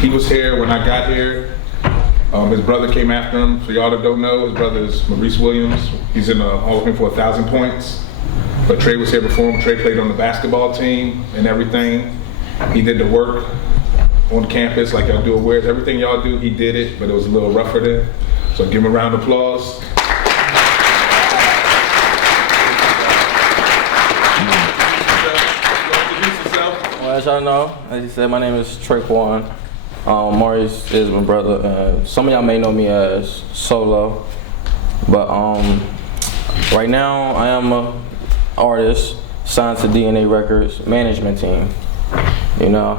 He was here when I got here. His brother came after him. For y'all that don't know, his brother is Maurice Williams. He's in the Hall of Fame for 1,000 points. But Tre was here before him. Tre played on the basketball team and everything. He did the work on campus like y'all do at Wares. Everything y'all do, he did it, but it was a little rougher then. So give him a round of applause. Well, as y'all know, as you said, my name is Tre LaShawn. Maurice is my brother. Some of y'all may know me as Solo, but right now I am an artist signed to DNA Records management team. You know,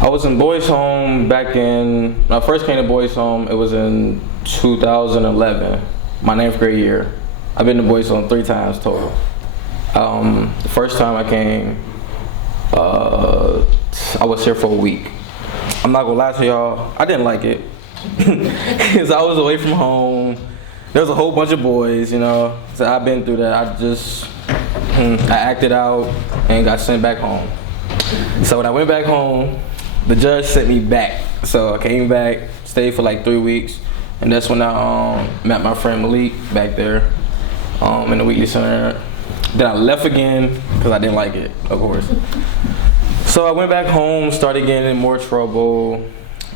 I was in Boys Home back when I first came to Boys Home. It was in 2011, my 9th grade year. I've been to Boys Home 3 times total. The first time I came, I was here for a week. I'm not gonna lie to y'all, I didn't like it. Because I was away from home. There was a whole bunch of boys, you know. So I've been through that. I acted out and got sent back home. So when I went back home, the judge sent me back. So I came back, stayed for like 3 weeks, and that's when I met my friend Malik back there in the Wheatley Center. Then I left again because I didn't like it, of course. So I went back home, started getting in more trouble.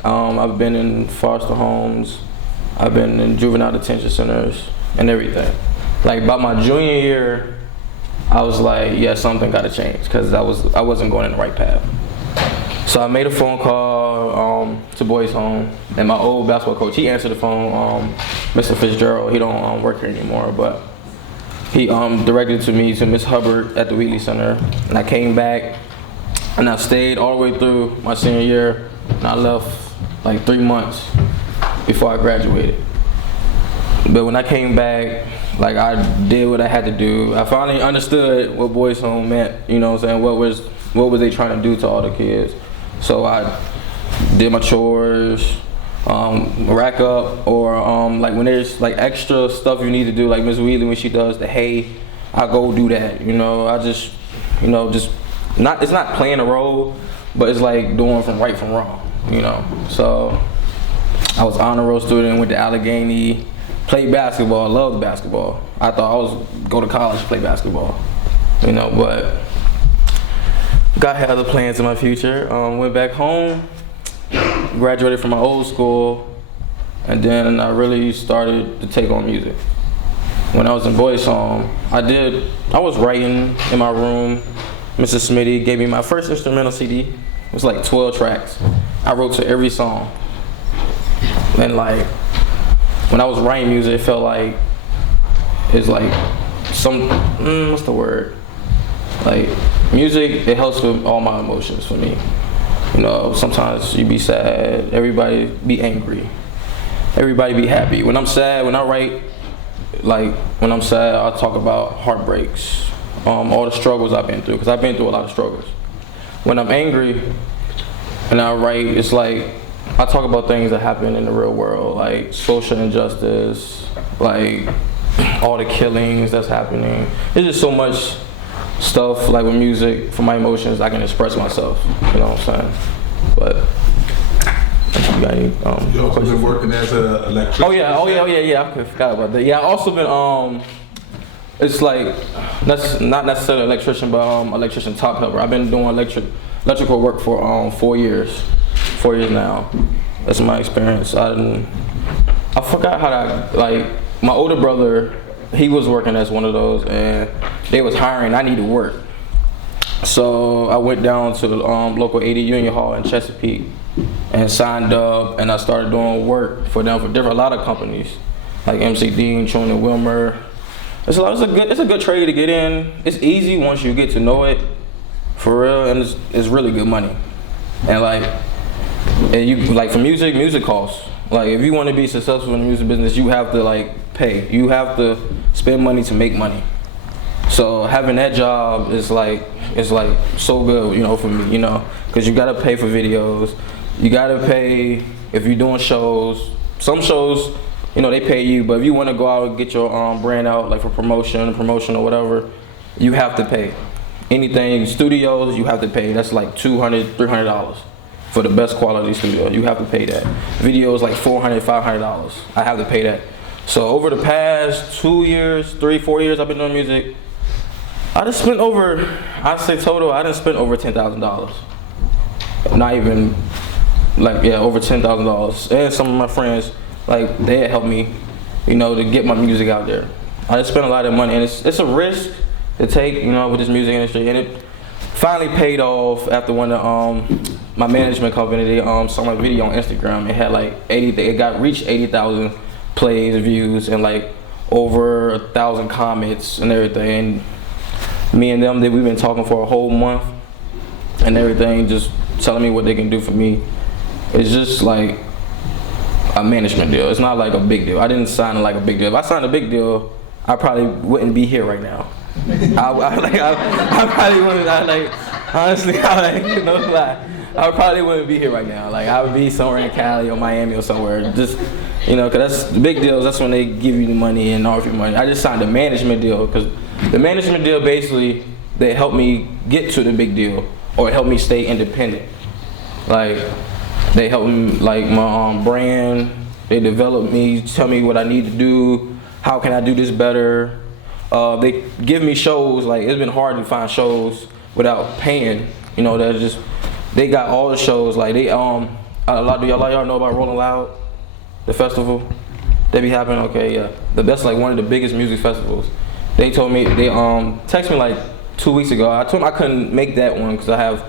I've been in foster homes. I've been in juvenile detention centers and everything. Like by my junior year, I was like, yeah, something gotta change because I wasn't going in the right path. So I made a phone call to Boys Home, and my old basketball coach, he answered the phone, Mr. Fitzgerald. He don't work here anymore, but he directed to me to Miss Hubbard at the Wheatley Center, and I came back, and I stayed all the way through my senior year, and I left like 3 months before I graduated. But when I came back, like I did what I had to do. I finally understood what Boys Home meant, you know what I'm saying? What was they trying to do to all the kids? So I did my chores, rack up, or like when there's like extra stuff you need to do, like Ms. Wheatley when she does the hay, I go do that. You know, I just, you know, just not. It's not playing a role, but it's like doing right from wrong. You know, so I was honor roll student, went to Allegheny, played basketball, loved basketball. I thought I was go to college to play basketball. You know, but God had other plans in my future. Went back home, graduated from my old school, and then I really started to take on music. When I was in Boys Home, I was writing in my room. Mrs. Smitty gave me my first instrumental CD. It was like 12 tracks. I wrote to every song. And like, when I was writing music, it felt like, it's like what's the word? Like, music, it helps with all my emotions for me. You know, sometimes you be sad, everybody be angry, everybody be happy. When I'm sad, when I write, like, when I'm sad, I talk about heartbreaks, all the struggles I've been through, because I've been through a lot of struggles. When I'm angry and I write, it's like, I talk about things that happen in the real world, like social injustice, like all the killings that's happening. There's just so much stuff, like with music, for my emotions, I can express myself, you know what I'm saying? But you got any You also been working as an electrician? Oh yeah, I forgot about that. Yeah, I also been, it's like, that's not necessarily electrician, but electrician top helper. I've been doing electrical work for 4 years. 4 years now. That's my experience. I forgot how that, like, my older brother, he was working as one of those, and they was hiring, I needed work. So I went down to the local 80 Union Hall in Chesapeake and signed up, and I started doing work for them for a lot of companies, like MC Dean, Truman and Wilmer. It's a good trade to get in. It's easy once you get to know it, for real, and it's really good money. And like, for music costs. Like, if you want to be successful in the music business, you have to like pay. You have to spend money to make money. So having that job is like so good, you know, for me, you know, because you gotta pay for videos, you gotta pay if you're doing shows. Some shows, you know, they pay you, but if you want to go out and get your brand out, like for promotion or whatever, you have to pay. Anything studios, you have to pay. That's like $200, $300. for the best quality studio. You have to pay that. Video is like $400, $500. I have to pay that. So over the past 2 years, 3, 4 years I've been doing music, I just spent over, I'd say total, I done spent over $10,000. Not even, like, yeah, over $10,000. And some of my friends, like, they had helped me, you know, to get my music out there. I just spent a lot of money, and it's a risk to take, you know, with this music industry, and it finally paid off after when my management company, they saw my video on Instagram. It had like reached 80,000 plays and views, and like over 1,000 comments and everything. And me and them, we've been talking for a whole month and everything, just telling me what they can do for me. It's just like a management deal. It's not like a big deal. I didn't sign like a big deal. If I signed a big deal, I probably wouldn't be here right now. I probably wouldn't. Honestly, no lie. I probably wouldn't be here right now. Like, I would be somewhere in Cali or Miami or somewhere. Just, you know, because that's the big deals. That's when they give you the money and offer you money. I just signed a management deal, because the management deal basically, they help me get to the big deal, or help me stay independent. Like, they help me, like, my brand. They develop me, tell me what I need to do. How can I do this better? They give me shows. Like, it's been hard to find shows without paying. You know, they got all the shows. Like, they a lot of y'all know about Rolling Loud, the festival. They be happening. Okay, yeah. That's like one of the biggest music festivals. They told me, they texted me like 2 weeks ago. I told them I couldn't make that one because I have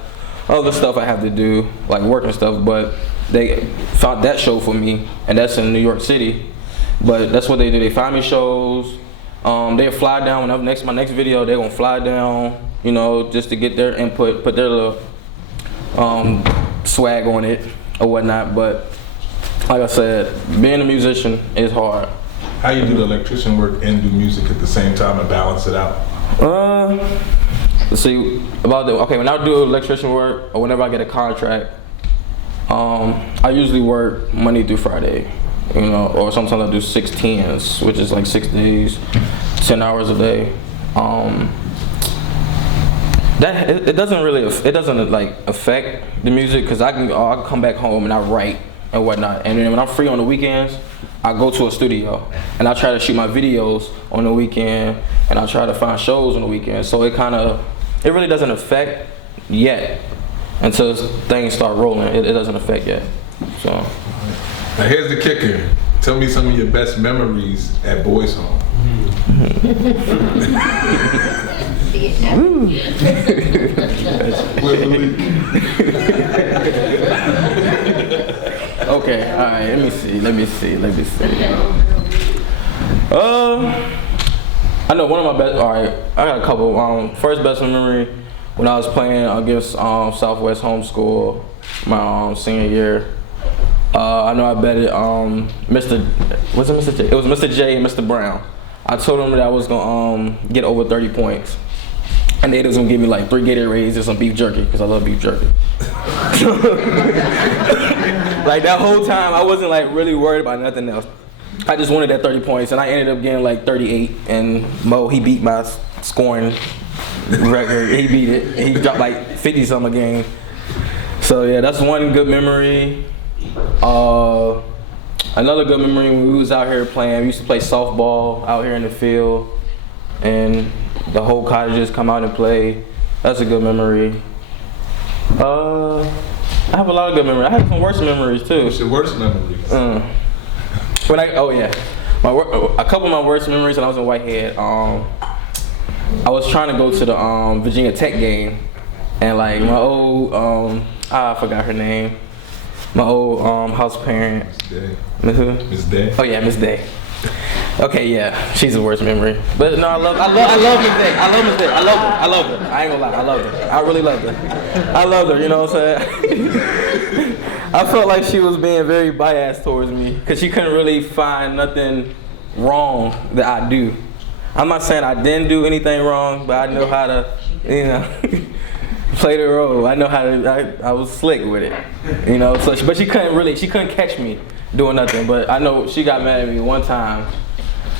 other stuff I have to do, like work and stuff. But they found that show for me, and that's in New York City. But that's what they do. They find me shows. They'll fly down when my next video. They're gonna fly down, you know, just to get their input, put their little swag on it or whatnot. But like I said, being a musician is hard. How you do the electrician work and do music at the same time and balance it out? Let's see when I do electrician work, or whenever I get a contract, I usually work Monday through Friday. You know, or sometimes I do 6/10s, which is like 6 days, 10 hours a day. It doesn't like affect the music, because I can come back home and I write and whatnot. And then when I'm free on the weekends, I go to a studio and I try to shoot my videos on the weekend, and I try to find shows on the weekend. So it really doesn't affect yet until things start rolling. It doesn't affect yet. So. Now here's the kicker. Tell me some of your best memories at Boys Home. Okay, all right. Let me see. I know one of my best. All right, I got a couple. First best memory when I was playing against Southwest Homeschool my senior year. I know I betted Mr. J? It was Mr. J and Mr. Brown. I told them that I was gonna get over 30 points, and they was gonna give me like 3 Gatorades and some beef jerky, because I love beef jerky. Like, that whole time I wasn't like really worried about nothing else. I just wanted that 30 points, and I ended up getting like 38. And Mo, he beat my scoring record. He beat it. He dropped like 50 something a game. So yeah, that's one good memory. Another good memory when we was out here playing. We used to play softball out here in the field, and the whole cottages come out and play. That's a good memory. I have a lot of good memories. I have some worse memories too. What's your worst memories? A couple of my worst memories when I was in Whitehead. I was trying to go to the Virginia Tech game, and like my old I forgot her name. My old house parent. Miss Day. Miss Day? Oh yeah, Miss Day. Okay, yeah, she's the worst memory. But no, I love Miss Day. I love Miss Day. I love her. I ain't gonna lie, I loved her. I really loved her. I loved her, you know what I'm saying? I felt like she was being very biased towards me, because she couldn't really find nothing wrong that I do. I'm not saying I didn't do anything wrong, but I know how to, you know, play the role. I know how to. I was slick with it, you know. So, but she couldn't catch me doing nothing. But I know she got mad at me one time,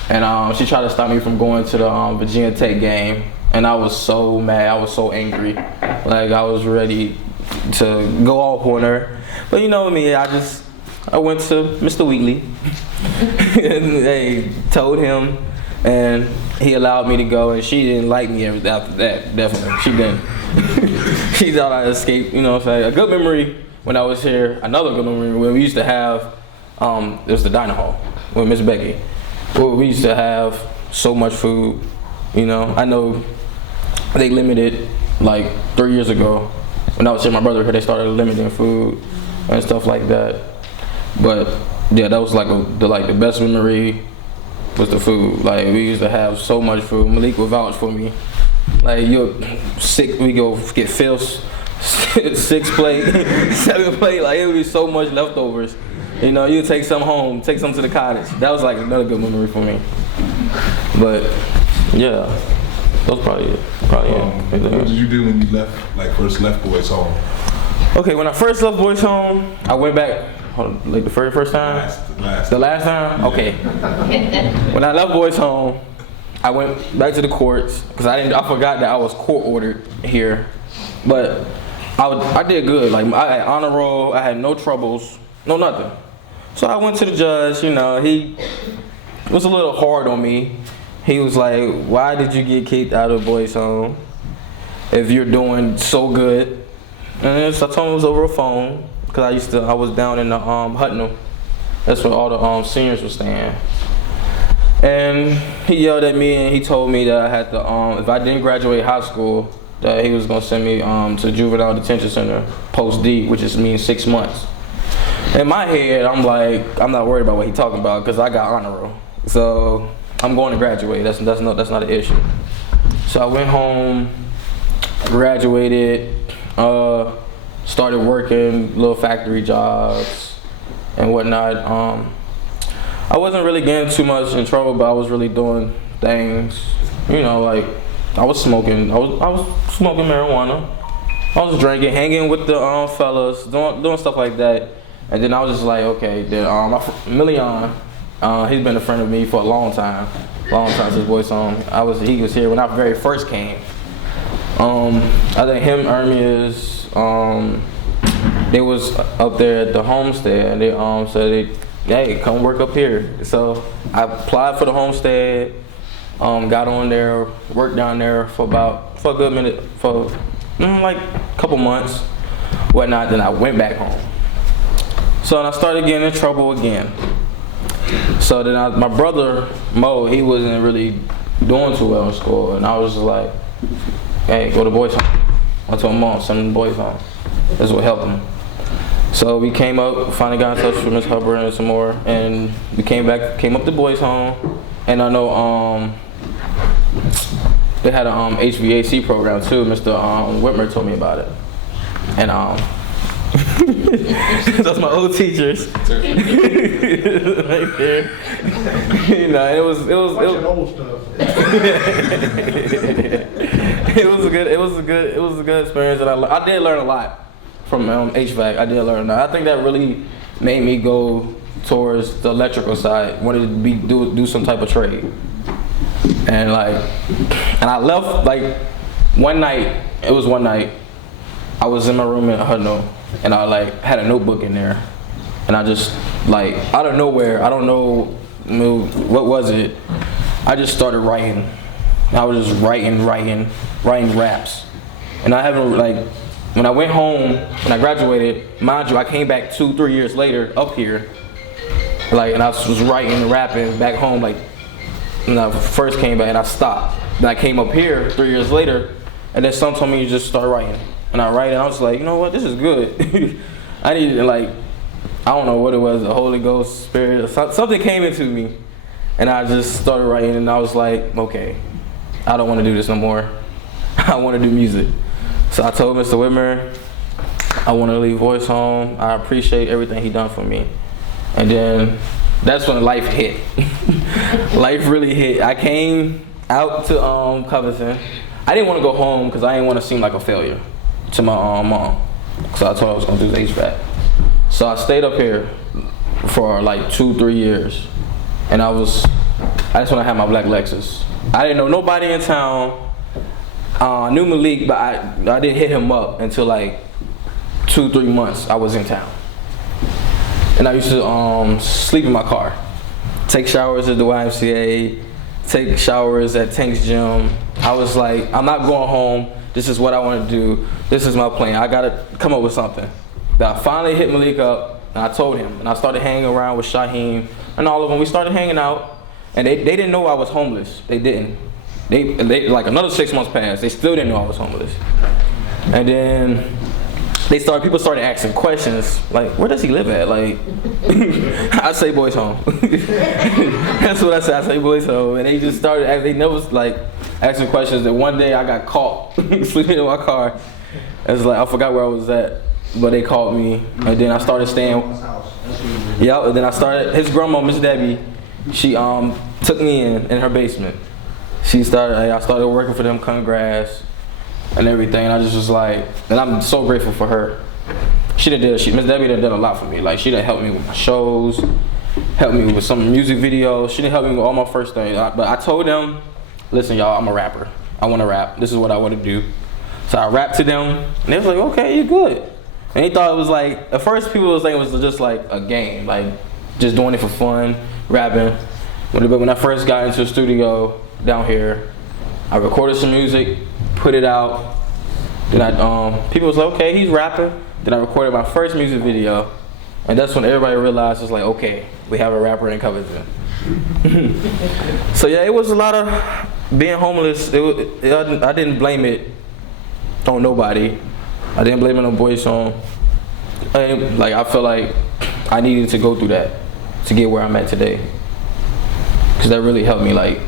and she tried to stop me from going to the Virginia Tech game, and I was so mad. I was so angry. Like, I was ready to go off on her. But you know me, I went to Mr. Wheatley and they told him, and he allowed me to go, and she didn't like me after that, definitely. She didn't. She thought I escaped, you know what I'm saying? A good memory when I was here, another good memory when we used to have, it was the dining hall with Miss Becky. Well, we used to have so much food, you know. I know they limited, like 3 years ago, when I was here, my brother here, they started limiting food and stuff like that. But yeah, that was like the best memory was the food. Like we used to have so much food. Malik would vouch for me. Like we go get Phil's 6 plate, 7 plate. Like it would be so much leftovers. You know, you take some home, take some to the cottage. That was like another good memory for me. But yeah, that was probably it. What did you do when you first left Boys Home? Okay, when I first left Boys Home, I went back. Like the very first time? The last time? Okay. When I left Boys Home, I went back to the courts because I forgot that I was court ordered here. But I did good. Like I had honor roll, I had no troubles, no nothing. So I went to the judge, you know, he was a little hard on me. He was like, "Why did you get kicked out of Boys Home if you're doing so good?" And so I told him it was over a phone. Cause I was down in the Hutton. That's where all the seniors were staying. And he yelled at me and he told me that I had to, if I didn't graduate high school, that he was gonna send me to juvenile detention center, post D, which just means 6 months. In my head, I'm like, I'm not worried about what he's talking about, cause I got honor roll. So I'm going to graduate. That's not an issue. So I went home, graduated. Started working little factory jobs and whatnot. I wasn't really getting too much in trouble, but I was really doing things. You know, like I was smoking. I was smoking marijuana. I was drinking, hanging with the fellas, doing stuff like that. And then I was just like, okay. Then Million, he's been a friend of me for a long time since Boys Home. He was here when I very first came. I think him, Ermias. They was up there at the homestead and they said, "Hey, come work up here." So I applied for the homestead, got on there, worked down there for a good minute, for like a couple months, whatnot. Then I went back home. So I started getting in trouble again. So then my brother Mo, he wasn't really doing too well in school, and I was just like, "Hey, go to Boys Home." I told him, "Mom, send him to Boys Home." That's what helped him. So we came up, finally got in touch with Miss Hubbard and some more, and we came up to Boys Home, and I know they had a HVAC program too. Mr. Whitmer told me about it, and that's my old teachers right there. You know, it was old stuff. it was a good experience, and I did learn a lot from HVAC. I did learn that. I think that really made me go towards the electrical side. Wanted to do some type of trade, and I left like one night. It was one night. I was in my room in Hutno, and I had a notebook in there, and I just out of nowhere, I don't know what was it. I just started writing. I was just writing raps, and I haven't when I went home, when I graduated, mind you, I came back 2-3 years later up here, and I was writing and rapping back home when I first came back, and I stopped. Then I came up here 3 years later, and then someone told me to just start writing, and I write, and I was like, you know what, this is good. I needed I don't know what it was, the Holy Ghost, Spirit, or something came into me, and I just started writing, and I was like, okay, I don't want to do this no more. I want to do music. So I told Mr. Whitmer, I want to leave Boys Home. I appreciate everything he done for me. And then that's when life hit. Life really hit. I came out to Covington. I didn't want to go home because I didn't want to seem like a failure to my mom. So I told her I was going to do HVAC. So I stayed up here for 2-3 years. And I just want to have my black Lexus. I didn't know nobody in town. I knew Malik, but I didn't hit him up until 2-3 months I was in town. And I used to sleep in my car, take showers at the YMCA, take showers at Tank's gym. I was like, I'm not going home. This is what I want to do. This is my plan. I got to come up with something. Then I finally hit Malik up, and I told him. And I started hanging around with Shaheem and all of them. We started hanging out, and they didn't know I was homeless. They didn't. They like another 6 months passed. They still didn't know I was homeless. And then people started asking questions like, where does he live at? Like, I say boys home. That's what I say. I say boys home. And they just started asking, they never like asking questions. That one day I got caught sleeping in my car. It's like, I forgot where I was at, but they called me. And then I started staying. Yeah, and then I started, his grandma, Miss Debbie, she took me in her basement. I started working for them, cutting grass and everything. And I just was like, and I'm so grateful for her. Miss Debbie done a lot for me. Like, she done helped me with my shows, helped me with some music videos. She done helped me with all my first things. But I told them, listen, y'all, I'm a rapper. I want to rap. This is what I want to do. So I rapped to them, and they was like, okay, you're good. And they thought it was like, at first people was thinking it was just like a game, like just doing it for fun, rapping. But when I first got into the studio down here, I recorded some music, put it out. Then people was like, okay, he's rapping. Then I recorded my first music video, and that's when everybody realized it's like, okay, we have a rapper in Covington. So yeah, it was a lot of being homeless. I didn't blame it on nobody. I didn't blame it on Boys Home. I felt like I needed to go through that to get where I'm at today, because that really helped me like